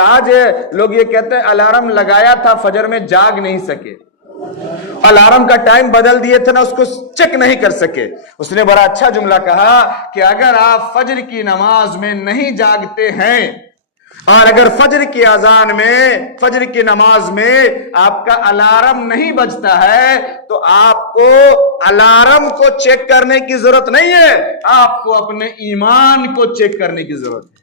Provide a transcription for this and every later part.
آج لوگ یہ کہتے ہیں الارم لگایا تھا فجر میں جاگ نہیں سکے، الارم کا ٹائم بدل دیے تھے نا، اس کو چیک نہیں کر سکے۔ اس نے بڑا اچھا جملہ کہا کہ اگر آپ فجر کی نماز میں نہیں جاگتے ہیں اور اگر فجر کی اذان میں، فجر کی نماز میں آپ کا الارم نہیں بجتا ہے تو آپ کو الارم کو چیک کرنے کی ضرورت نہیں ہے، آپ کو اپنے ایمان کو چیک کرنے کی ضرورت ہے۔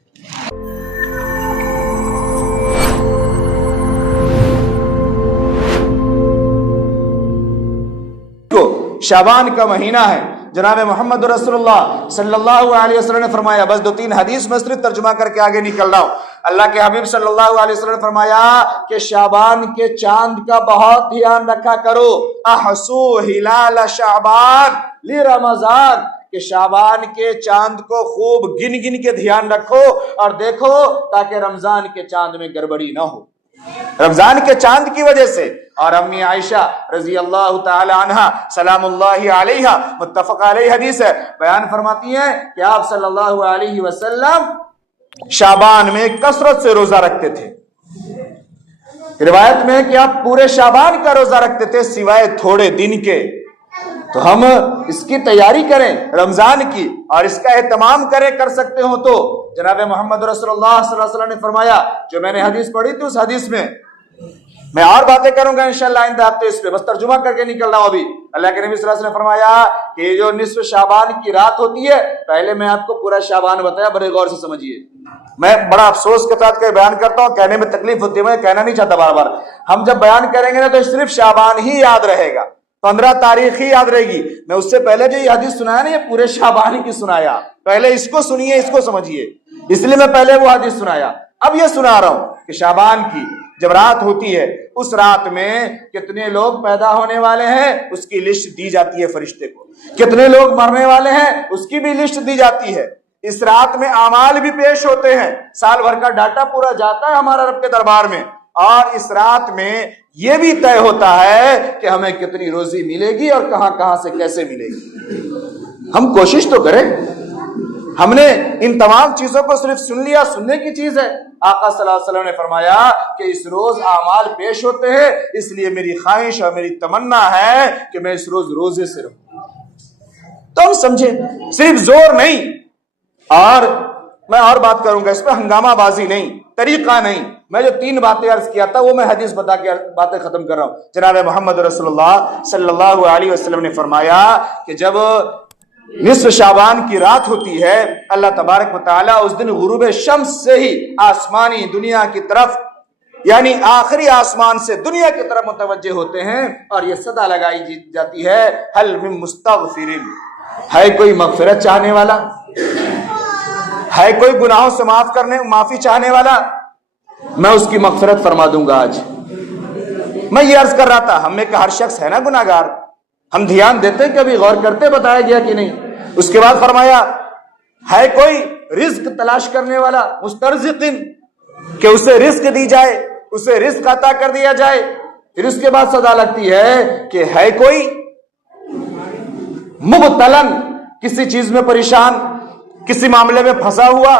شعبان کا مہینہ ہے، جناب محمد رسول اللہ صلی اللہ علیہ وسلم نے فرمایا، بس 2-3 حدیث میں صرف ترجمہ کر کے آگے نکل رہا ہوں۔ اللہ کے حبیب صلی اللہ علیہ وسلم نے فرمایا کہ شعبان کے چاند کا بہت دھیان رکھا کرو، احسو ہلال شعبان لرمضان، کہ شعبان کے چاند کو خوب گن گن کے دھیان رکھو اور دیکھو تاکہ رمضان کے چاند میں گڑبڑی نہ ہو، رمضان کے چاند کی وجہ سے۔ اور امی عائشہ رضی اللہ تعالی عنہا سلام اللہ علیہا، متفق علیہ حدیث ہے، بیان فرماتی ہیں کہ آپ صلی اللہ علیہ وسلم شعبان میں کثرت سے روزہ رکھتے تھے۔ روایت میں ہے کہ آپ پورے شعبان کا روزہ رکھتے تھے سوائے تھوڑے دن کے۔ تو ہم اس کی تیاری کریں رمضان کی اور اس کا اہتمام کریں، کر سکتے ہو تو۔ جناب محمد رسول اللہ صلی اللہ علیہ وسلم نے فرمایا، جو میں نے حدیث پڑھی تھی اس حدیث میں اور باتیں کروں گا انشاءاللہ آئندہ ہفتے اس پہ، بس ترجمہ کر کے نکل رہا ہوں ابھی۔ اللہ کے نبی صلی اللہ علیہ وسلم نے فرمایا کہ یہ جو نصف شعبان کی رات ہوتی ہے، پہلے میں آپ کو پورا شعبان بتایا، بڑے غور سے سمجھیے۔ میں بڑا افسوس کے ساتھ بیان کرتا ہوں، کہنے میں تکلیف ہوتی ہے، میں کہنا نہیں چاہتا بار بار۔ ہم جب بیان کریں گے نا تو صرف شعبان ہی یاد رہے گا، 15 تاریخ ہی یاد رہے گی۔ میں اس سے پہلے جو یہ حدیث سنایا نا، یہ پورے شعبان کی سنایا، پہلے اس کو سنیے، اس کو سمجھیے، اس لیے میں پہلے وہ حدیث سنایا۔ اب یہ سنا رہا ہوں کہ شعبان کی جب رات ہوتی ہے، اس رات میں کتنے لوگ پیدا ہونے والے ہیں اس کی لسٹ دی جاتی ہے فرشتے کو، کتنے لوگ مرنے والے ہیں اس کی بھی لسٹ دی جاتی ہے۔ اس رات میں اعمال بھی پیش ہوتے ہیں، سال بھر کا ڈاٹا پورا جاتا ہے ہمارا رب کے دربار میں، اور اس رات میں یہ بھی طے ہوتا ہے کہ ہمیں کتنی روزی ملے گی اور کہاں کہاں سے کیسے ملے گی۔ ہم کوشش تو کریں۔ ہم نے ان تمام چیزوں کو صرف سن لیا، سننے کی چیز ہے۔ آقا صلی اللہ علیہ وسلم نے فرمایا کہ اس روز اعمال پیش ہوتے ہیں، اس لیے میری خواہش اور میری تمنا ہے کہ میں اس روز روزے سے رہوں۔ تو ہم سمجھیں، صرف زور نہیں، اور میں اور بات کروں گا اس پہ، ہنگامہ بازی نہیں، طریقہ نہیں۔ میں جو 3 باتیں عرض کیا تھا وہ میں حدیث بتا کے باتیں ختم کر رہا ہوں۔ جناب محمد رسول اللہ صلی اللہ علیہ وسلم نے فرمایا کہ جب نصف شعبان کی رات ہوتی ہے، اللہ تبارک و تعالیٰ اس دن غروب شمس سے ہی آسمانی دنیا کی طرف، یعنی آخری آسمان سے دنیا کی طرف متوجہ ہوتے ہیں اور یہ صدا لگائی جاتی ہے، حل من مستغفر، ہے کوئی مغفرت چاہنے والا، ہے کوئی گناہوں سے معافی چاہنے والا، میں اس کی مغفرت فرما دوں گا آج۔ میں یہ عرض کر رہا تھا، ہم میں کہ ہر شخص ہے نا گناہگار، ہم دھیان دیتے کبھی، غور کرتے بتایا گیا کہ نہیں۔ اس کے بعد فرمایا ہے کوئی رزق تلاش کرنے والا، مسترزقن، کہ اسے رزق دی جائے، اسے رزق عطا کر دیا جائے۔ پھر اس کے بعد صدا لگتی ہے کہ ہے کوئی مبتلن، کسی چیز میں پریشان، کسی معاملے میں پھنسا ہوا،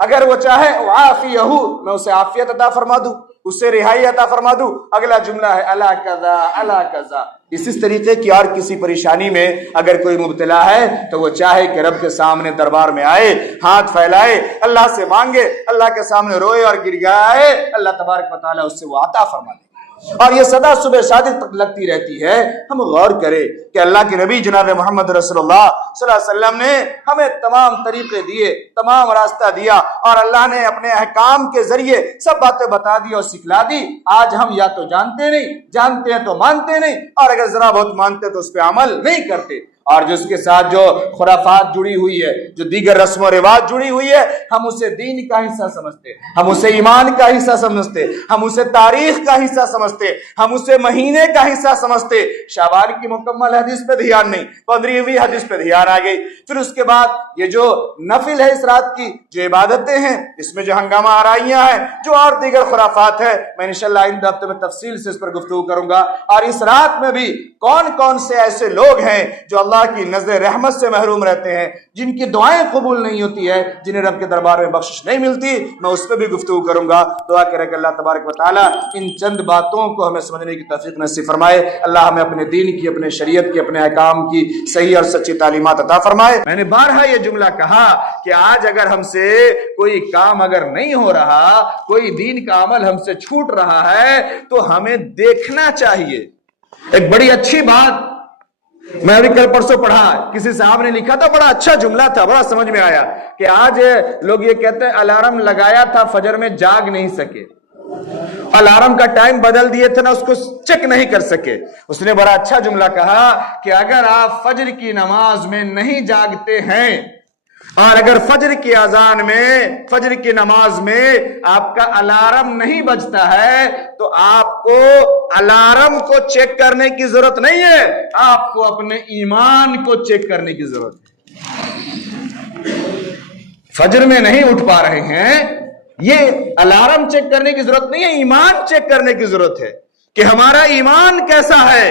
اگر وہ چاہے عافیہ، میں اسے عافیت عطا فرما دوں، اسے رہائی عطا فرما دوں۔ اگلا جملہ ہے الا کذا الا کذا۔ اسی طریقے کی اور کسی پریشانی میں اگر کوئی مبتلا ہے تو وہ چاہے کہ رب کے سامنے دربار میں آئے، ہاتھ پھیلائے، اللہ سے مانگے، اللہ کے سامنے روئے اور گڑگڑائے، اللہ تبارک و تعالیٰ اس سے وہ عطا فرما دے۔ اور یہ صدا صبح صادق تک لگتی رہتی ہے۔ ہم غور کریں کہ اللہ کے نبی جناب محمد رسول اللہ صلی اللہ علیہ وسلم نے ہمیں تمام طریقے دیے، تمام راستہ دیا، اور اللہ نے اپنے احکام کے ذریعے سب باتیں بتا دی اور سکھلا دی۔ آج ہم یا تو جانتے نہیں، جانتے ہیں تو مانتے نہیں، اور اگر ذرا بہت مانتے تو اس پہ عمل نہیں کرتے۔ اور جو اس کے ساتھ جو خرافات جڑی ہوئی ہے، جو دیگر رسم و رواج جڑی ہوئی ہے، ہم اسے دین کا حصہ سمجھتے، ہم اسے ایمان کا حصہ سمجھتے، ہم اسے تاریخ کا حصہ سمجھتے، ہم اسے مہینے کا حصہ سمجھتے۔ شعبان کی مکمل حدیث پہ دھیان نہیں، 15ویں حدیث پہ دھیان آ گئی۔ پھر اس کے بعد یہ جو نفل ہے اس رات کی، جو عبادتیں ہیں، اس میں جو ہنگامہ آرائیاں ہیں، جو اور دیگر خرافات ہے، میں انشاءاللہ آئندہ ہفتے میں تفصیل سے اس پر گفتگو کروں گا۔ اور اس رات میں بھی کون کون سے ایسے لوگ ہیں جو اللہ اللہ کی نظر رحمت سے محروم رہتے ہیں، جن کی دعائیں قبول نہیں ہوتی ہے، جنہیں رب کے دربار میں بخشش نہیں ملتی، میں اس پہ بھی گفتگو کروں گا۔ دعا کریں کہ اللہ تبارک و تعالیٰ ان چند باتوں کو ہمیں سمجھنے کی توفیق نصیب فرمائے۔ اللہ ہمیں اپنے دین کی، اپنے شریعت کی، اپنے احکام کی صحیح اور سچی تعلیمات عطا فرمائے۔ میں نے بارہا یہ جملہ کہا کہ آج اگر ہم سے کوئی کام اگر نہیں ہو رہا، کوئی دین کا عمل ہم سے چھوٹ رہا ہے، تو ہمیں دیکھنا چاہیے۔ ایک بڑی اچھی بات میں ابھی کل پرسوں پڑھا، کسی صاحب نے لکھا تھا، بڑا اچھا جملہ تھا، بڑا سمجھ میں آیا کہ آج لوگ یہ کہتے ہیں الارم لگایا تھا فجر میں جاگ نہیں سکے، الارم کا ٹائم بدل دیے تھے نا، اس کو چیک نہیں کر سکے۔ اس نے بڑا اچھا جملہ کہا کہ اگر آپ فجر کی نماز میں نہیں جاگتے ہیں اور اگر فجر کی اذان میں، فجر کی نماز میں آپ کا الارم نہیں بجتا ہے، تو آپ کو الارم کو چیک کرنے کی ضرورت نہیں ہے، آپ کو اپنے ایمان کو چیک کرنے کی ضرورت ہے۔ فجر میں نہیں اٹھ پا رہے ہیں، یہ الارم چیک کرنے کی ضرورت نہیں ہے، ایمان چیک کرنے کی ضرورت ہے کہ ہمارا ایمان کیسا ہے،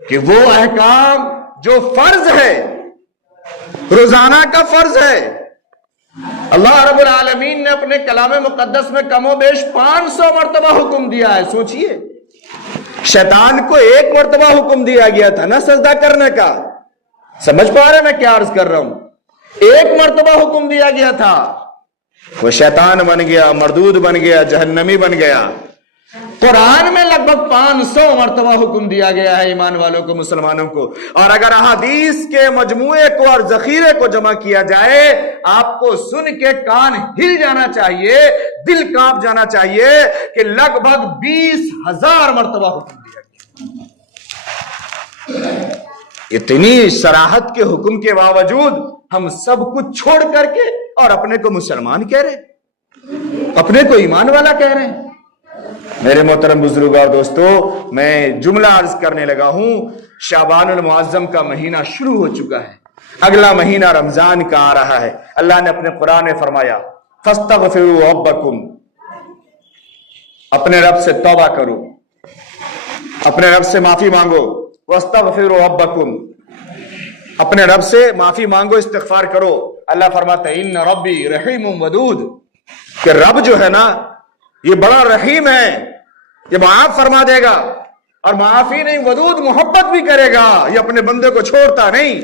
کہ وہ احکام جو فرض ہے، روزانہ کا فرض ہے، اللہ رب العالمین نے اپنے کلام مقدس میں کم و بیش 500 مرتبہ حکم دیا ہے۔ سوچئے، شیطان کو 1 مرتبہ حکم دیا گیا تھا نا سجدہ کرنے کا، سمجھ پا رہے میں کیا عرض کر رہا ہوں؟ 1 مرتبہ حکم دیا گیا تھا، وہ شیطان بن گیا، مردود بن گیا، جہنمی بن گیا۔ قرآن میں لگ بھگ 500 مرتبہ حکم دیا گیا ہے ایمان والوں کو، مسلمانوں کو، اور اگر احادیث کے مجموعے کو اور ذخیرے کو جمع کیا جائے، آپ کو سن کے کان ہل جانا چاہیے، دل کانپ جانا چاہیے کہ لگ بھگ 20,000 مرتبہ حکم دیا گیا۔ اتنی صراحت کے حکم کے باوجود ہم سب کچھ چھوڑ کر کے اور اپنے کو مسلمان کہہ رہے، اپنے کو ایمان والا کہہ رہے ہیں۔ میرے محترم بزرگ اور دوستو، میں جملہ عرض کرنے لگا ہوں، شعبان المعظم کا مہینہ شروع ہو چکا ہے، اگلا مہینہ رمضان کا آ رہا ہے۔ اللہ نے اپنے قرآن میں فرمایا فاستغفروا ربکم، اپنے رب سے توبہ کرو، اپنے رب سے معافی مانگو، واستغفروا ربکم، اپنے رب سے معافی مانگو، استغفار کرو۔ اللہ فرماتا ہے ان ربی رحیم ودود، کہ رب جو ہے نا یہ بڑا رحیم ہے، یہ معاف فرما دے گا، اور معافی نہیں، ودود، محبت بھی کرے گا، یہ اپنے بندے کو چھوڑتا نہیں۔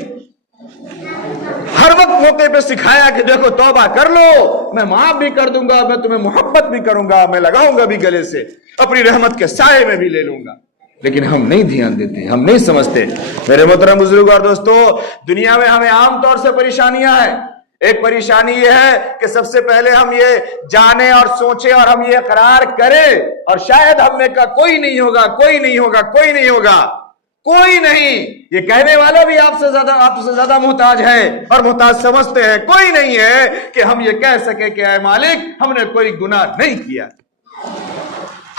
ہر وقت موقع پہ سکھایا کہ دیکھو توبہ کر لو، میں معاف بھی کر دوں گا، میں تمہیں محبت بھی کروں گا، میں لگاؤں گا بھی گلے سے، اپنی رحمت کے سائے میں بھی لے لوں گا۔ لیکن ہم نہیں دھیان دیتے، ہم نہیں سمجھتے۔ میرے محترم بزرگ اور دوستو، دنیا میں ہمیں عام طور سے پریشانیاں ہیں۔ ایک پریشانی یہ ہے کہ سب سے پہلے ہم یہ جانیں اور سوچیں اور ہم یہ اقرار کریں، اور شاید ہم میں کا کوئی نہیں ہوگا، کوئی نہیں ہوگا، کوئی نہیں ہوگا، کوئی نہیں، یہ کہنے والا بھی آپ سے زیادہ محتاج ہے اور محتاج سمجھتے ہیں، کوئی نہیں ہے کہ ہم یہ کہہ سکے کہ اے مالک ہم نے کوئی گناہ نہیں کیا،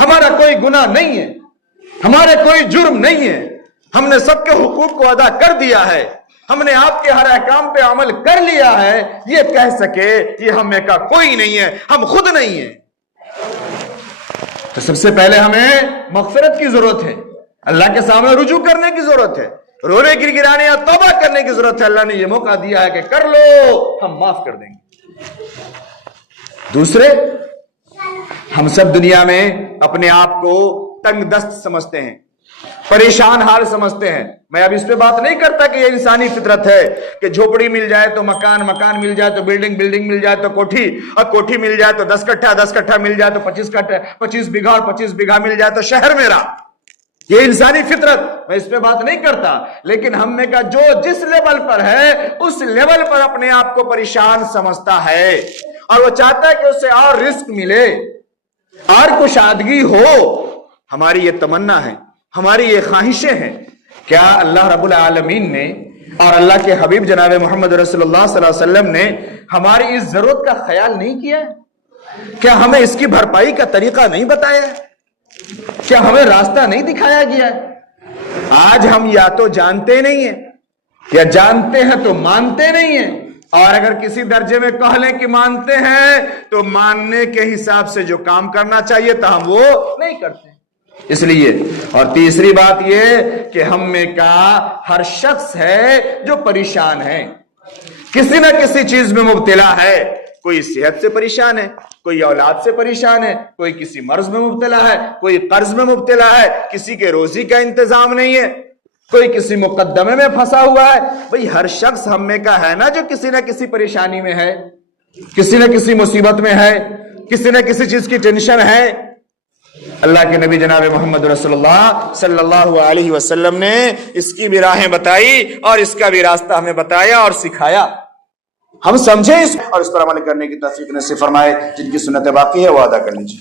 ہمارا کوئی گناہ نہیں ہے، ہمارے کوئی جرم نہیں ہے، ہم نے سب کے حقوق کو ادا کر دیا ہے، ہم نے آپ کے ہر احکام پہ عمل کر لیا ہے، یہ کہہ سکے یہ ہم میں کا کوئی نہیں ہے، ہم خود نہیں ہیں۔ تو سب سے پہلے ہمیں مغفرت کی ضرورت ہے، اللہ کے سامنے رجوع کرنے کی ضرورت ہے، رونے گرانے یا توبہ کرنے کی ضرورت ہے۔ اللہ نے یہ موقع دیا ہے کہ کر لو، ہم معاف کر دیں گے۔ دوسرے، ہم سب دنیا میں اپنے آپ کو تنگ دست سمجھتے ہیں، پریشان حال سمجھتے ہیں۔ میں اب اس پہ بات نہیں کرتا کہ یہ انسانی فطرت ہے کہ جھوپڑی مل جائے تو مکان، مکان مل جائے تو بلڈنگ مل جائے تو کوٹھی، اور کوٹھی مل جائے تو 10 کٹھا مل جائے تو 25 بیگھا، اور 25 بیگھا مل جائے تو شہر میرا۔ یہ انسانی فطرت، میں اس پہ بات نہیں کرتا، لیکن ہم میں کا جو جس لیول پر ہے اس لیول پر اپنے آپ کو پریشان سمجھتا ہے، اور وہ چاہتا ہے کہ اسے اور رزق ملے اور کشادگی ہو۔ ہماری یہ تمنا ہے، ہماری یہ خواہشیں ہیں۔ کیا اللہ رب العالمین نے اور اللہ کے حبیب جناب محمد رسول اللہ صلی اللہ علیہ وسلم نے ہماری اس ضرورت کا خیال نہیں کیا ہے؟ کیا ہمیں اس کی بھرپائی کا طریقہ نہیں بتایا ہے؟ کیا ہمیں راستہ نہیں دکھایا گیا ہے؟ آج ہم یا تو جانتے نہیں ہیں، یا جانتے ہیں تو مانتے نہیں ہیں، اور اگر کسی درجے میں کہہ لیں کہ مانتے ہیں تو ماننے کے حساب سے جو کام کرنا چاہیے تھا ہم وہ نہیں کرتے۔ اس لیے اور تیسری بات یہ کہ ہم میں کا ہر شخص ہے جو پریشان ہے، کسی نہ کسی چیز میں مبتلا ہے. کوئی صحت سے پریشان ہے، کوئی اولاد سے پریشان ہے، کوئی کسی مرض میں مبتلا ہے، کوئی قرض میں مبتلا ہے، کسی کے روزی کا انتظام نہیں ہے، کوئی کسی مقدمے میں پھنسا ہوا ہے. بھئی ہر شخص ہم میں کا ہے نا جو کسی نہ کسی پریشانی میں ہے، کسی نہ کسی مصیبت میں ہے، کسی نہ کسی چیز کی ٹینشن ہے. اللہ کے نبی جناب محمد رسول اللہ صلی اللہ علیہ وسلم نے اس کی بھی راہیں بتائی اور اس کا بھی راستہ ہمیں بتایا اور سکھایا. ہم سمجھیں اس اور اس پر عمل کرنے کی توفیق نصیب فرمائے. جن کی سنت باقی ہے وہ ادا کر لیجیے.